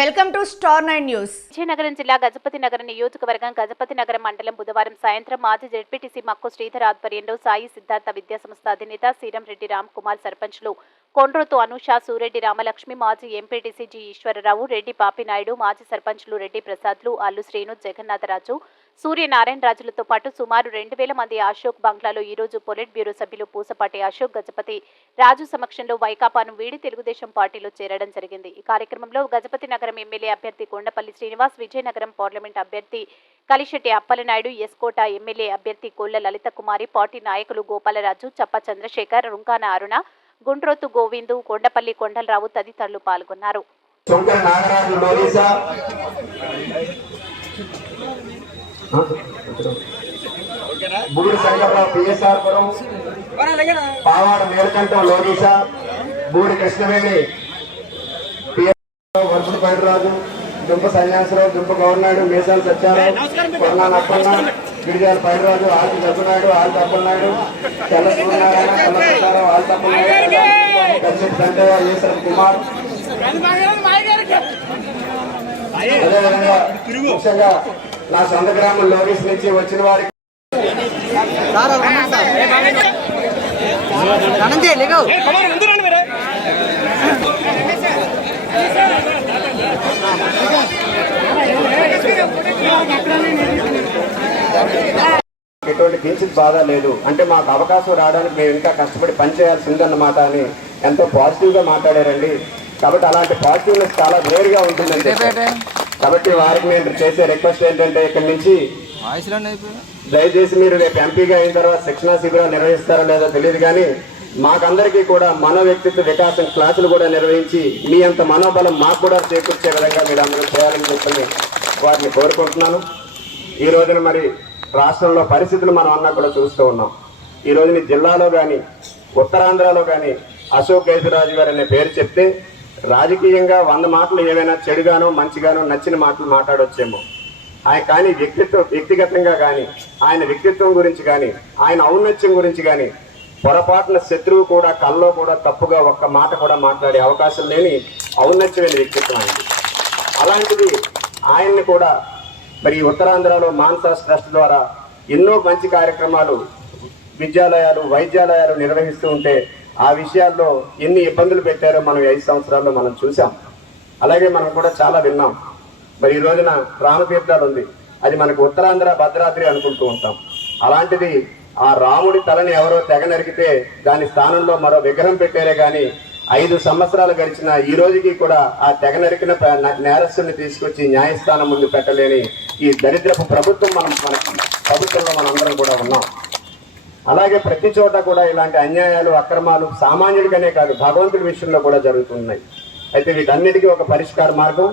Welcome to star 9 news. Vizianagaram జిల్లా గజపతి నగర నియోజకవర్గం గజపతి నగరం మండలం బుధవారం సాయంత్రం మాజీ జెడ్పీటీసీ మక్కు శ్రీధర్ ఆధ్వర్యంలో సాయి సిద్ధార్థ విద్యాసంస్థ అధినేత సీరంరెడ్డి రామ్ కుమార్ సర్పంచ్లు కొండ్రోతు అనుష, సూరెడ్డి రామలక్ష్మి, మాజీ ఎంపీటీసీ జి ఈశ్వరరావు, రెడ్డి పాపినాయుడు, మాజీ సర్పంచ్లు రెడ్డి ప్రసాద్లు, అల్లు శ్రీను, జగన్నాథరాజు, సూర్యనారాయణ రాజులతో పాటు సుమారు 2000 మంది అశోక్ బంగ్లాలో ఈరోజు పొలిట్ బ్యూరో సభ్యులు పూసపాటి అశోక్ గజపతి రాజు సమక్షంలో వైకాపాను వీడి తెలుగుదేశం పార్టీలో చేరడం జరిగింది. ఈ కార్యక్రమంలో గజపతి నగరం ఎమ్మెల్యే అభ్యర్థి కొండపల్లి శ్రీనివాస్, విజయనగరం పార్లమెంట్ అభ్యర్థి కలిశెట్టి అప్పలనాయుడు, ఎస్కోట ఎమ్మెల్యే అభ్యర్థి కొల్ల లలిత కుమారి, పార్టీ నాయకులు గోపాలరాజు, చప్ప చంద్రశేఖర్, రుంకాన అరుణ, గుండ్రోతు గోవిందు, కొండపల్లి కొండలరావు తదితరులు పాల్గొన్నారు. బూడి సంగమరావు పిఎస్ఆర్ పురం, పావాడ నీలకంఠం లోగీస, బూడి కృష్ణవేణి వరపుడు పైడరాజు, దుంప సన్యాసరావు, దుంప గౌరనాయుడు, మేసాల సత్యారావు, కొరనా నప్పన్న, గిరిజాల పైడరాజు, ఆల్తి దబ్బనాయుడు, ఆల్తి అప్పలనాయుడు, తెల్ల సూర్యనారాయణ, తెల్ల సత్యారావు, ఆల్తి అప్పలనాయుడు, కచ్చిటి సంటయ్య, ఈశ్వర్ కుమార్, అదేవిధంగా ముఖ్యంగా నా సొంత గ్రామం లోగీస్ నుంచి వచ్చిన వారికి ఎటువంటి కించిత్ బాధ లేదు. అంటే మాకు అవకాశం రావడానికి మేము ఇంకా కష్టపడి పనిచేయాల్సిందన్నమాట అని ఎంతో పాజిటివ్ గా మాట్లాడారండి. కాబట్టి అలాంటి పాజిటివ్నెస్ చాలా రేరుగా ఉంటుందండి. కాబట్టి వారికి నేను చేసే రిక్వెస్ట్ ఏంటంటే ఇక్కడి నుంచి దయచేసి మీరు రేపు ఎంపీగా అయిన తర్వాత శిక్షణా శిబిరాలు నిర్వహిస్తారో లేదో తెలియదు, కానీ మాకందరికీ కూడా మనో వ్యక్తిత్వ వికాసం క్లాసులు కూడా నిర్వహించి మీ అంత మనోబలం మాకు కూడా చేకూర్చే విధంగా మీరు అందరూ చేయాలని చెప్పి వారిని కోరుకుంటున్నాను. ఈ రోజున మరి రాష్ట్రంలో పరిస్థితులు మనం అన్నా కూడా చూస్తూ ఉన్నాం. ఈ రోజున జిల్లాలో కానీ ఉత్తరాంధ్రలో కానీ అశోక్ గజరాజు గారు అనే పేరు చెప్తే రాజకీయంగా 100 మాటలు ఏవైనా చెడుగానో మంచిగానో నచ్చిన మాటలు మాట్లాడొచ్చేమో. ఆయన కానీ వ్యక్తిగతంగా కానీ ఆయన వ్యక్తిత్వం గురించి కానీ ఆయన ఔన్నత్యం గురించి కానీ పొరపాటున శత్రువు కూడా కల్లో కూడా తప్పుగా ఒక్క మాట కూడా మాట్లాడే అవకాశం లేని ఔన్నత్యమైన వ్యక్తిత్వం అయింది. అలాంటిది ఆయన్ని కూడా మరి ఉత్తరాంధ్రలో మాన్సాస్ ట్రస్ట్ ద్వారా ఎన్నో మంచి కార్యక్రమాలు, విద్యాలయాలు, వైద్యాలయాలు నిర్వహిస్తూ ఉంటే ఆ విషయాల్లో ఎన్ని ఇబ్బందులు పెట్టారో మనం 5 సంవత్సరాల్లో మనం చూసాం. అలాగే మనం కూడా చాలా విన్నాం. మరి ఈ రోజున రామతీర్థాలు ఉంది, అది మనకు ఉత్తరాంధ్ర భద్రాద్రి అనుకుంటూ ఉంటాం. అలాంటిది ఆ రాముడి తలని ఎవరో తెగ నరికితే దాని స్థానంలో మరో విగ్రహం పెట్టారే కానీ 5 సంవత్సరాలు గడిచిన ఈ రోజుకి కూడా ఆ తెగ నరికిన నేరస్తుని తీసుకొచ్చి న్యాయస్థానం ముందు పెట్టలేని ఈ దరిద్రపు ప్రభుత్వం మన ప్రభుత్వంలో మనందరం కూడా ఉన్నాం. అలాగే ప్రతి చోట కూడా ఇలాంటి అన్యాయాలు, అక్రమాలు సామాన్యుడిగానే కాదు భగవంతుడి విషయంలో కూడా జరుగుతున్నాయి. అయితే వీటన్నిటికీ ఒక పరిష్కార మార్గం